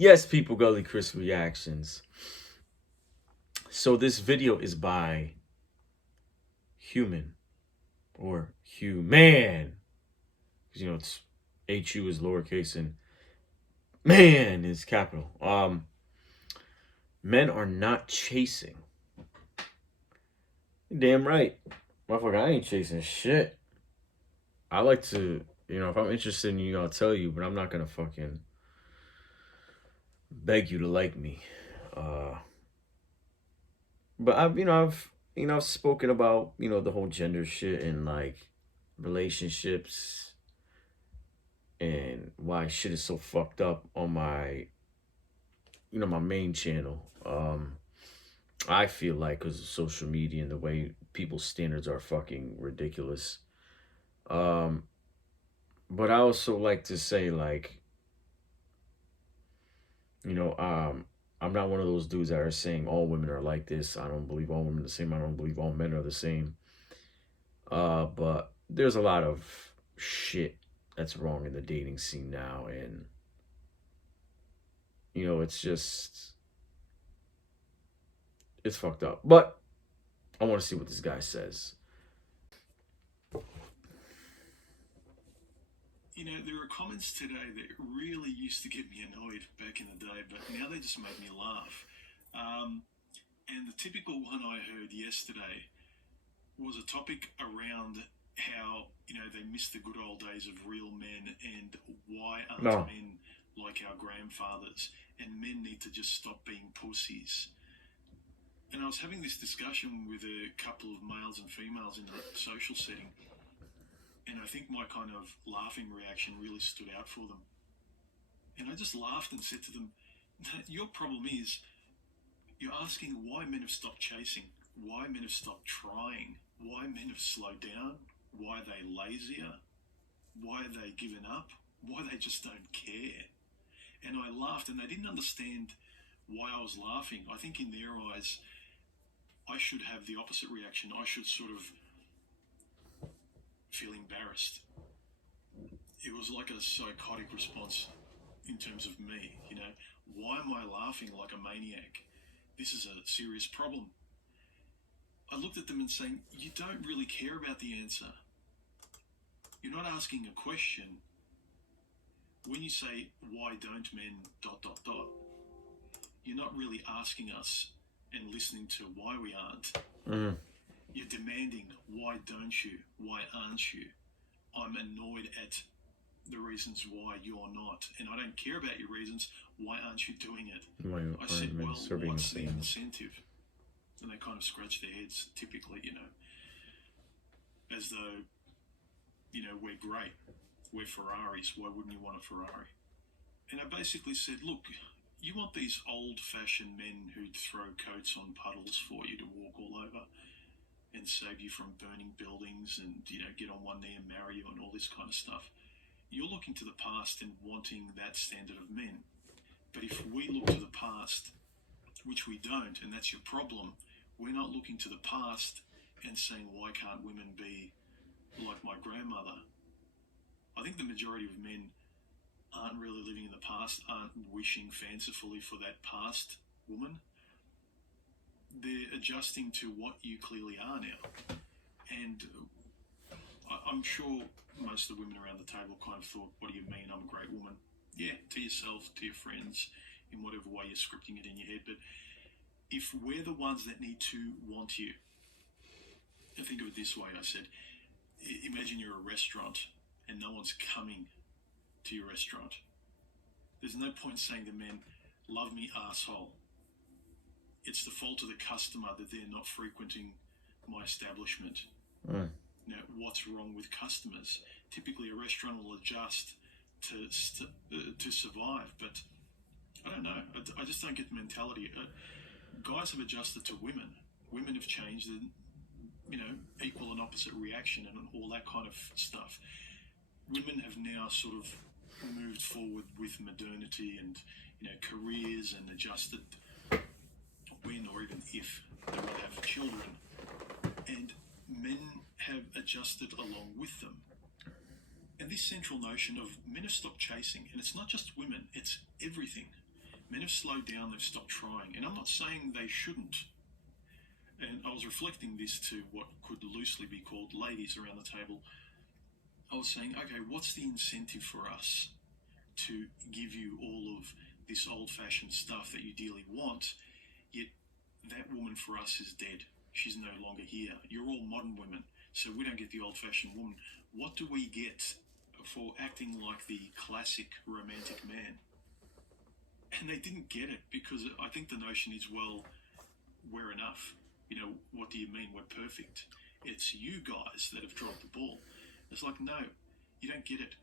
Yes, people, Gully Chris reactions. So this video is by Human or Human. You know, it's HU is lowercase and man is capital. Men are not chasing. Damn right. Motherfucker, I ain't chasing shit. I like to, if I'm interested in you, I'll tell you, but I'm not gonna fucking beg you to like me. Uh but I've spoken about, the whole gender shit and like relationships and why shit is so fucked up on my my main channel. I feel like because of social media and the way people's standards are fucking ridiculous. Um, but I also like to say like, you know, um, I'm not one of those dudes that are saying all women are like this. I don't believe all women are the same. I don't believe all men are the same. But there's a lot of shit that's wrong in the dating scene now, and it's fucked up. But I want to see what this guy says. There are comments today that really used to get me annoyed back in the day, but now they just make me laugh. Um, and the typical one I heard yesterday was a topic around how, they miss the good old days of real men and why aren't No, men like our grandfathers and men need to just stop being pussies. And I was having this discussion with a couple of males and females in a social setting, and I think my kind of laughing reaction really stood out for them. And I just laughed and said to them, your problem is you're asking why men have stopped chasing, why men have stopped trying, why men have slowed down, why they're lazier, why are they given up, why they just don't care. And I laughed and they didn't understand why I was laughing. I think in their eyes, I should have the opposite reaction. I should sort of feel embarrassed. It was like a psychotic response in terms of me, Why am I laughing like a maniac? This is a serious problem. I looked at them and saying, you don't really care about the answer. You're not asking a question. When you say, why don't men ... you're not really asking us and listening to why we aren't. mm, You're demanding, why don't you? Why aren't you? I'm annoyed at the reasons why you're not, and I don't care about your reasons. Why aren't you doing it? I said, men well, serving the what's the same? incentive? And they kind of scratch their heads, typically, as though, we're great. We're Ferraris. Why wouldn't you want a Ferrari? And I basically said, look, you want these old-fashioned men who'd throw coats on puddles for you to walk all over and save you from burning buildings and, get on one knee and marry you and all this kind of stuff. You're looking to the past and wanting that standard of men. But if we look to the past, which we don't, and that's your problem, we're not looking to the past and saying, why can't women be like my grandmother? I think the majority of men aren't really living in the past, aren't wishing fancifully for that past woman. They're adjusting to what you clearly are now. And I'm sure most of the women around the table kind of thought, what do you mean I'm a great woman? Yeah, to yourself, to your friends, in whatever way you're scripting it in your head. But if we're the ones that need to want you, and think of it this way, I said, imagine you're a restaurant and no one's coming to your restaurant. There's no point saying to men, love me, asshole. It's the fault of the customer that they're not frequenting my establishment. Mm. Now, what's wrong with customers? Typically, a restaurant will adjust to survive, but I don't know. I just don't get the mentality. Guys have adjusted to women. Women have changed, and equal and opposite reaction and all that kind of stuff. Women have now sort of moved forward with modernity and careers and adjusted when or even if they want to have children, and men have adjusted along with them. And this central notion of men have stopped chasing, and it's not just women, it's everything. Men have slowed down, they've stopped trying. And I'm not saying they shouldn't. And I was reflecting this to what could loosely be called ladies around the table. I was saying, okay, what's the incentive for us to give you all of this old-fashioned stuff that you dearly want, yet that woman for us is dead. She's no longer here. You're all modern women, so we don't get the old-fashioned woman. What do we get for acting like the classic romantic man? And they didn't get it, because I think the notion is, well, we're enough. You know, what do you mean we're perfect? It's you guys that have dropped the ball. It's like, no, you don't get it.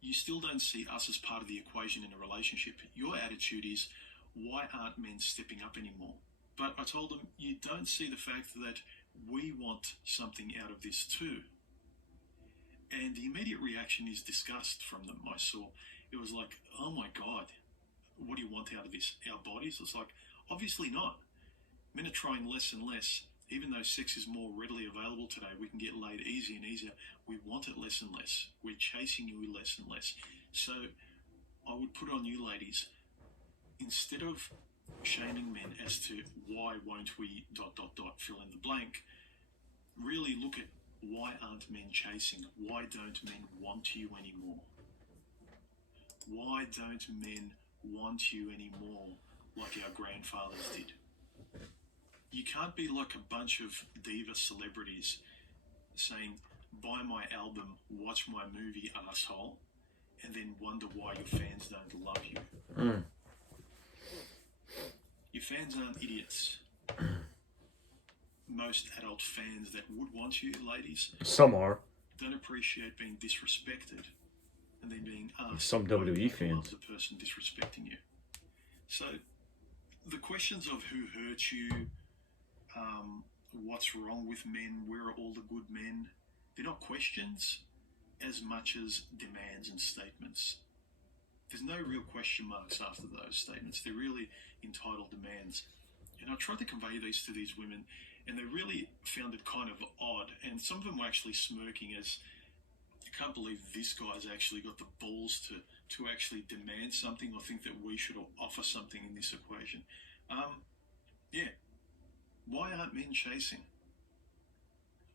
You still don't see us as part of the equation in a relationship. Your attitude is, why aren't men stepping up anymore? But I told them, you don't see the fact that we want something out of this too. And the immediate reaction is disgust from them. I saw, it was like, oh my God, what do you want out of this? Our bodies? It's like, obviously not. Men are trying less and less. Even though sex is more readily available today, we can get laid easier and easier. We want it less and less. We're chasing you less and less. So I would put on you ladies, instead of shaming men as to why won't we ... fill in the blank, really look at why aren't men chasing? Why don't men want you anymore? Why don't men want you anymore like our grandfathers did? You can't be like a bunch of diva celebrities saying, buy my album, watch my movie, asshole, and then wonder why your fans don't love you. Your fans aren't idiots. Most adult fans that would want you, ladies, some are, don't appreciate being disrespected and then being asked, some WWE fans, love the person disrespecting you. So the questions of who hurt you, what's wrong with men, where are all the good men, they're not questions as much as demands and statements. There's no real question marks after those statements. They're really entitled demands. And I tried to convey these to these women, and they really found it kind of odd. And some of them were actually smirking as, I can't believe this guy's actually got the balls to actually demand something or think that we should offer something in this equation. Yeah. Why aren't men chasing?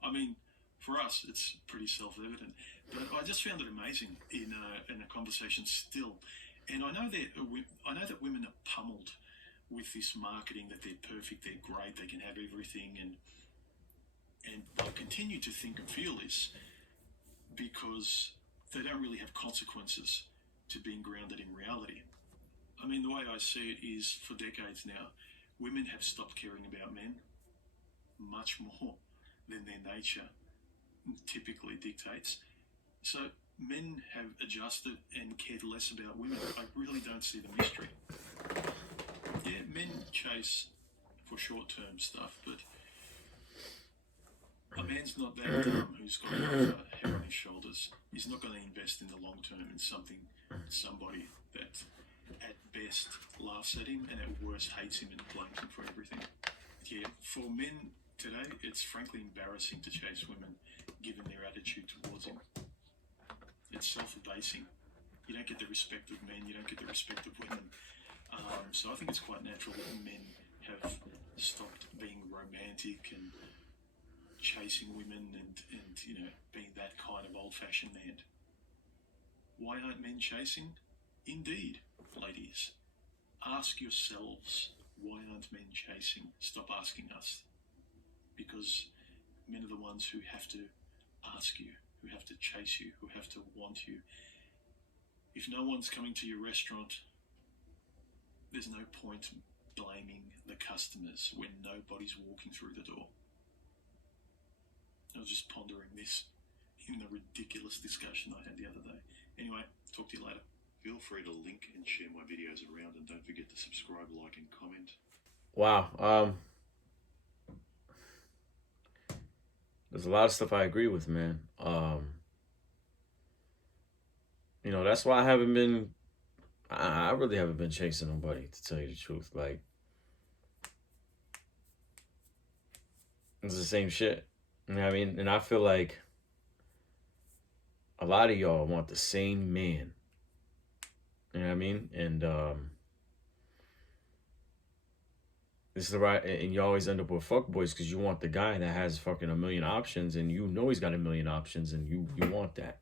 I mean, for us, it's pretty self-evident. But I just found it amazing in a conversation still. And I know that women are pummeled with this marketing that they're perfect, they're great, they can have everything, and they'll continue to think and feel this because they don't really have consequences to being grounded in reality. I mean, the way I see it is, for decades now, women have stopped caring about men much more than their nature typically dictates. So men have adjusted and cared less about women. I really don't see the mystery. Yeah, men chase for short-term stuff, but a man's not that dumb who's got a head on his shoulders. He's not going to invest in the long term in somebody that at best laughs at him and at worst hates him and blames him for everything. Yeah, for men today, it's frankly embarrassing to chase women given their attitude towards him. It's self-abasing. You don't get the respect of men, you don't get the respect of women. So I think it's quite natural that men have stopped being romantic and chasing women and being that kind of old-fashioned man. Why aren't men chasing? Indeed, ladies, ask yourselves, why aren't men chasing? Stop asking us. Because men are the ones who have to ask you, who have to chase you, who have to want you. If no one's coming to your restaurant, there's no point blaming the customers when nobody's walking through the door. I was just pondering this in the ridiculous discussion I had the other day. Anyway, talk to you later. Feel free to link and share my videos around, and don't forget to subscribe, like, and comment. Wow. There's a lot of stuff I agree with, man. That's why I really haven't been chasing nobody, to tell you the truth. Like, it's the same shit. You know what I mean? And I feel like a lot of y'all want the same man. You know what I mean? And this is the right, and you always end up with fuckboys because you want the guy that has fucking a million options, and you know he's got a million options, and you want that.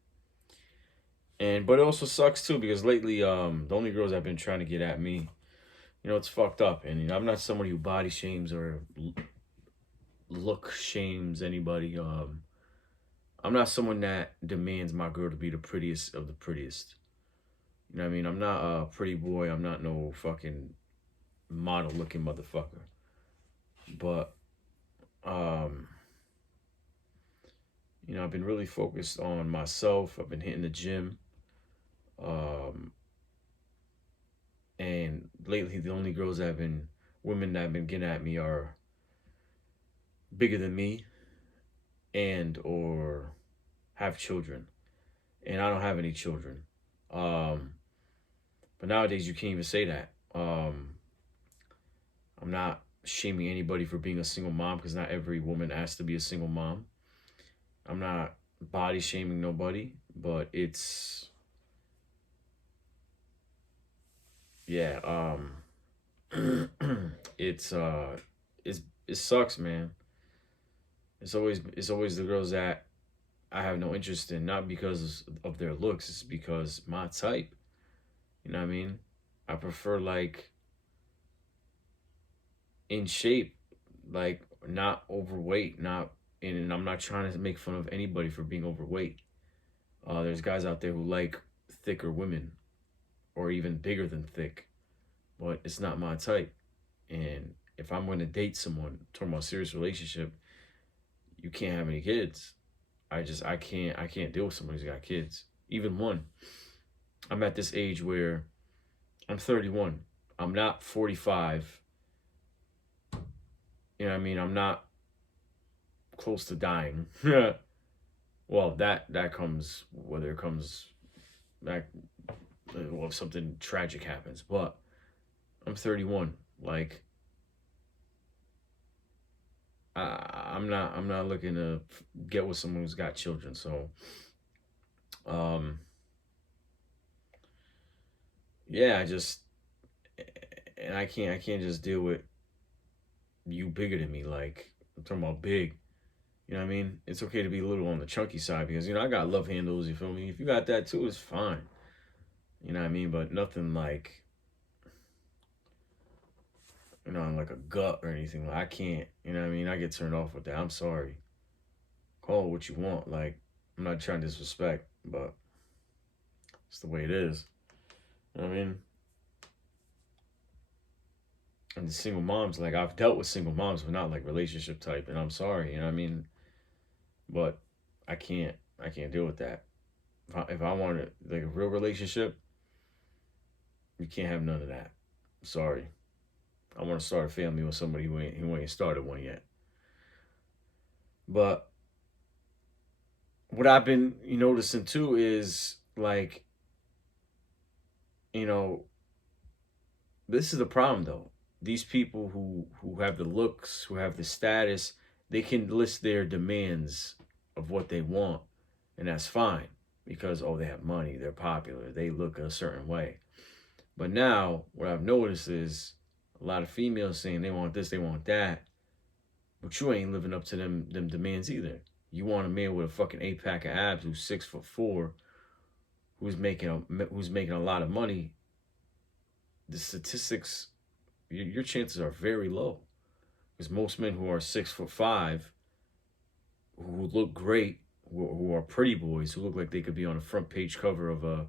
And but it also sucks too because lately, the only girls that have been trying to get at me, it's fucked up, and I'm not somebody who body shames or look shames anybody. I'm not someone that demands my girl to be the prettiest of the prettiest. You know what I mean? I'm not a pretty boy. I'm not no fucking model looking motherfucker. But um, I've been really focused on myself. I've been hitting the gym. Um, and lately the only women that have been getting at me are bigger than me and or have children. And I don't have any children. But nowadays you can't even say that. I'm not shaming anybody for being a single mom because not every woman has to be a single mom. I'm not body shaming nobody, but it's yeah, it sucks, man. It's always the girls that I have no interest in, not because of their looks, it's because my type. You know what I mean? I prefer like in shape, like not overweight, not and I'm not trying to make fun of anybody for being overweight. There's guys out there who like thicker women or even bigger than thick, but it's not my type. And if I'm going to date someone, talking about a serious relationship, you can't have any kids. I can't deal with somebody who's got kids. Even one. I'm at this age where I'm 31. I'm not 45. You know what I mean? I'm not close to dying. Well, that comes whether it comes back well if something tragic happens. But I'm 31. Like I'm not looking to get with someone who's got children. So um yeah, I can't just deal with you bigger than me. Like I'm talking about big. You know what I mean? It's okay to be a little on the chunky side because I got love handles. You feel me? If you got that too, it's fine. You know what I mean? But nothing like like a gut or anything. Like I can't. You know what I mean? I get turned off with that. I'm sorry. Call it what you want. Like I'm not trying to disrespect, but it's the way it is. You know what I mean? And the single moms, like I've dealt with single moms, but not like relationship type. And I'm sorry. You know what I mean? But I can't deal with that. If I wanted like a real relationship, you can't have none of that. Sorry. I want to start a family with somebody who ain't started one yet. But what I've been noticing too is like, you know, this is the problem though. These people who have the looks, who have the status, they can list their demands of what they want, and that's fine because they have money, they're popular, they look a certain way. But now what I've noticed is a lot of females saying they want this, they want that, but you ain't living up to them demands either. You want a man with a fucking 8 pack of abs who's 6'4", who's making a lot of money. The statistics, your chances are very low because most men who are 6'5", who look great, who are pretty boys, who look like they could be on a front page cover of a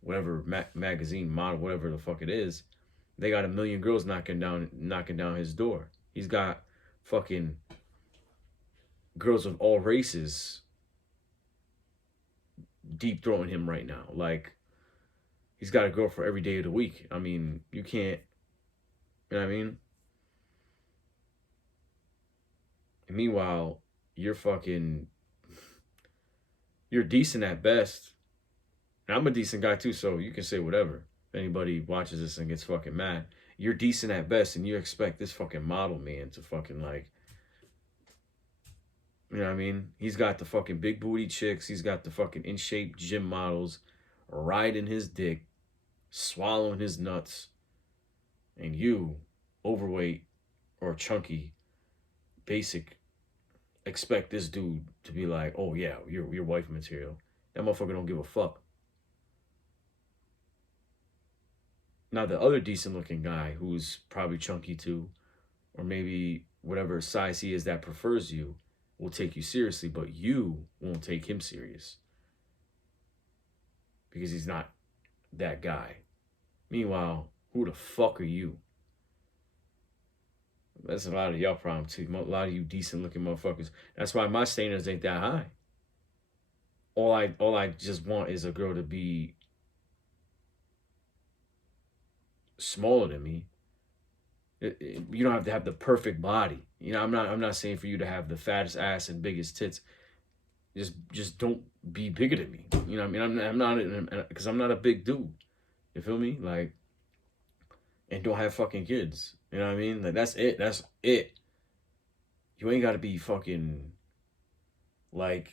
whatever magazine model, whatever the fuck it is, they got a million girls knocking down his door. He's got fucking girls of all races deep throating him right now. Like he's got a girl for every day of the week. I mean, you can't. You know what I mean? And meanwhile, you're decent at best. And I'm a decent guy too, so you can say whatever. If anybody watches this and gets fucking mad, you're decent at best, and you expect this fucking model man to fucking like, you know what I mean? He's got the fucking big booty chicks. He's got the fucking in shape gym models riding his dick, swallowing his nuts, and you, overweight, or chunky, basic, expect this dude to be like, oh yeah, you're wife material. That motherfucker don't give a fuck. Now the other decent looking guy who's probably chunky too, or maybe whatever size he is that prefers you, will take you seriously, but you won't take him serious because he's not that guy. Meanwhile, who the fuck are you? That's a lot of y'all problem too. A lot of you decent looking motherfuckers. That's why my standards ain't that high. All I just want is a girl to be smaller than me. You don't have to have the perfect body. You know, I'm not saying for you to have the fattest ass and biggest tits. Just don't be bigger than me. You know what I mean? I'm not, because I'm not a big dude. You feel me? Like, and don't have fucking kids. You know what I mean? Like, that's it. That's it. You ain't got to be fucking, like,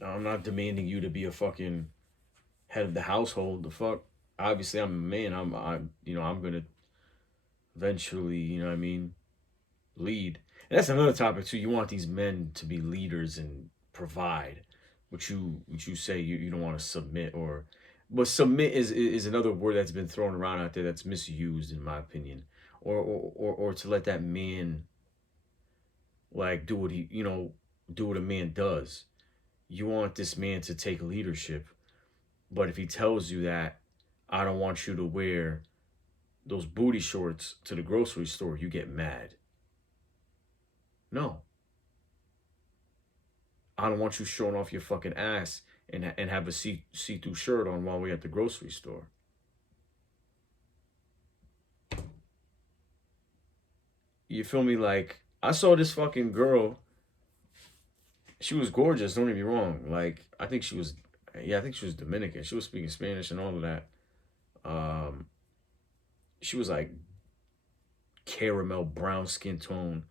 I'm not demanding you to be a fucking head of the household. The fuck? Obviously, I'm a man. I'm gonna eventually, you know what I mean, lead. And that's another topic too. You want these men to be leaders and provide, which you say you don't want to submit, or, but submit is another word that's been thrown around out there that's misused in my opinion, or to let that man like do what do what a man does. You want this man to take leadership, but if he tells you that I don't want you to wear those booty shorts to the grocery store, you get mad. No. I don't want you showing off your fucking ass and have a see-through shirt on while we're at the grocery store. You feel me? Like, I saw this fucking girl. She was gorgeous, don't get me wrong. Like, I think she was Dominican. She was speaking Spanish and all of that. She was like caramel brown skin tone.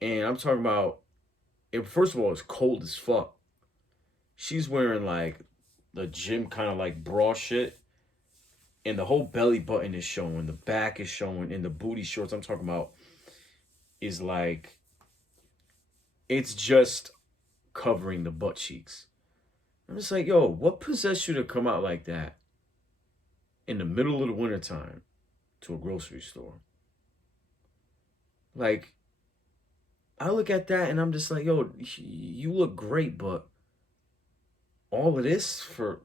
And I'm talking about, first of all, it's cold as fuck. She's wearing like the gym kind of like bra shit. And the whole belly button is showing. The back is showing. And the booty shorts I'm talking about is like, it's just covering the butt cheeks. I'm just like, yo, what possessed you to come out like that in the middle of the wintertime to a grocery store? Like, I look at that and I'm just like, yo, you look great, but all of this for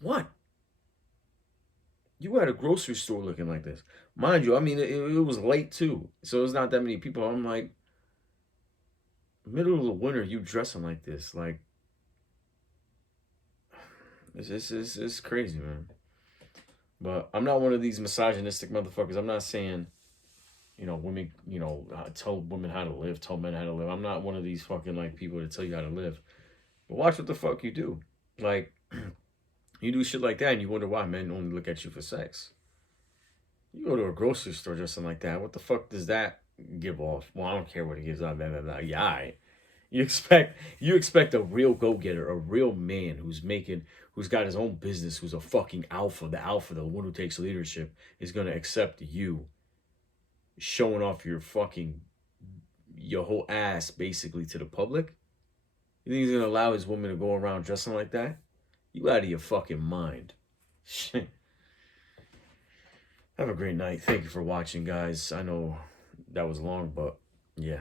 what? You were at a grocery store looking like this. Mind you, I mean, it was late too. So it's not that many people. I'm like, middle of the winter, you dressing like this. Like, it's crazy, man. But I'm not one of these misogynistic motherfuckers. I'm not saying, women, tell women how to live, tell men how to live. I'm not one of these fucking, like, people that tell you how to live. But watch what the fuck you do. Like, you do shit like that and you wonder why men only look at you for sex. You go to a grocery store dressing like that, what the fuck does that give off? Well, I don't care what it gives off. Yeah, you expect a real go-getter, a real man who's got his own business, who's a fucking alpha, the one who takes leadership, is gonna accept you showing off your whole ass basically to the public. You think he's gonna allow his woman to go around dressing like that? You out of your fucking mind. Have a great night. Thank you for watching, guys. I know that was long, but yeah.